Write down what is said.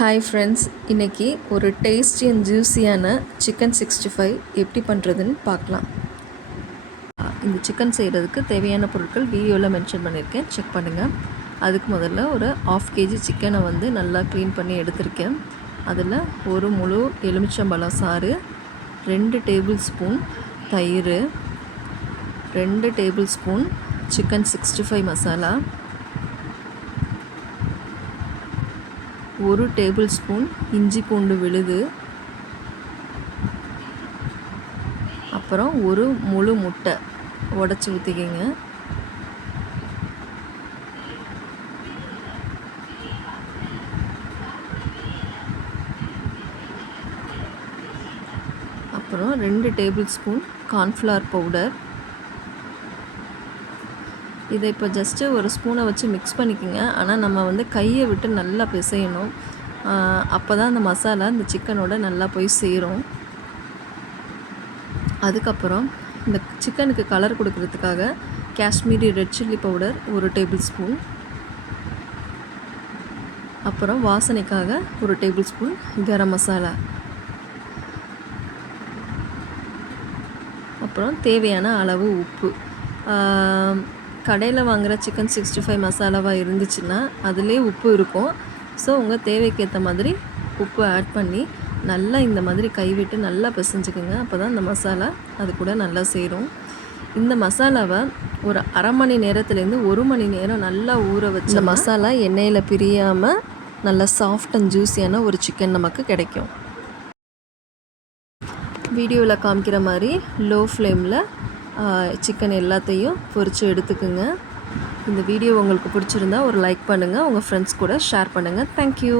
Hi friends, இன்றைக்கி ஒரு tasty and ஜூஸியான chicken 65 எப்படி பண்ணுறதுன்னு பார்க்கலாம். இந்த சிக்கன் செய்கிறதுக்கு தேவையான பொருட்கள் வீடியோவில் மென்ஷன் பண்ணியிருக்கேன், செக் பண்ணுங்கள். அதுக்கு முதல்ல ஒரு 1/2 kg சிக்கனை நல்லா க்ளீன் பண்ணி எடுத்திருக்கேன். அதில் ஒரு முழு எலுமிச்சம்பழம் சாறு, 2 டேபிள் ஸ்பூன் தயிர், 2 table spoon chicken 65 masala, 1 table spoon இஞ்சி பூண்டு விழுது, அப்புறம் ஒரு முழு முட்டை உடச்சி ஊற்றிக்கிங்க. அப்புறம் 2 டேபிள் ஸ்பூன் கார்ன்ஃப்ளவர் பவுடர். இதை இப்போ ஜஸ்ட்டு ஒரு ஸ்பூனை வச்சு மிக்ஸ் பண்ணிக்கோங்க. ஆனால் நம்ம கையை விட்டு நல்லா பிசையணும். அப்போ தான் அந்த மசாலா இந்த சிக்கனோட நல்லா போய் சேரும். அதுக்கப்புறம் இந்த சிக்கனுக்கு கலர் கொடுக்கறதுக்காக Kashmiri red chilli powder 1 table spoon, அப்புறம் வாசனைக்காக 1 டேபிள் ஸ்பூன் கரம் மசாலா, அப்புறம் தேவையான அளவு உப்பு. கடையில் வாங்குகிற சிக்கன் 65 மசாலாவாக இருந்துச்சுன்னா அதிலே உப்பு இருக்கும். ஸோ உங்கள் தேவைக்கேற்ற மாதிரி உப்பு ஆட் பண்ணி நல்லா இந்த மாதிரி கைவிட்டு நல்லா பிசைஞ்சுக்குங்க. அப்போ தான் இந்த மசாலா அது கூட நல்லா சேரும். இந்த மசாலாவை ஒரு அரை மணி நேரத்துலேருந்து 1 மணி நேரம் நல்லா ஊற வச்சு இந்த மசாலா எண்ணெயில் பிரியாமல் நல்லா சாஃப்ட் அண்ட் ஜூஸியான ஒரு சிக்கன் நமக்கு கிடைக்கும். வீடியோவில் காமிக்கிற மாதிரி லோ ஃப்ளேமில் சிக்கன் எல்லாத்தையும் பொரித்து எடுத்துக்குங்க. இந்த வீடியோ உங்களுக்கு பிடிச்சிருந்தா ஒரு லைக் பண்ணுங்கள், உங்கள் ஃப்ரெண்ட்ஸ் கூட ஷேர் பண்ணுங்கள். தேங்க்யூ.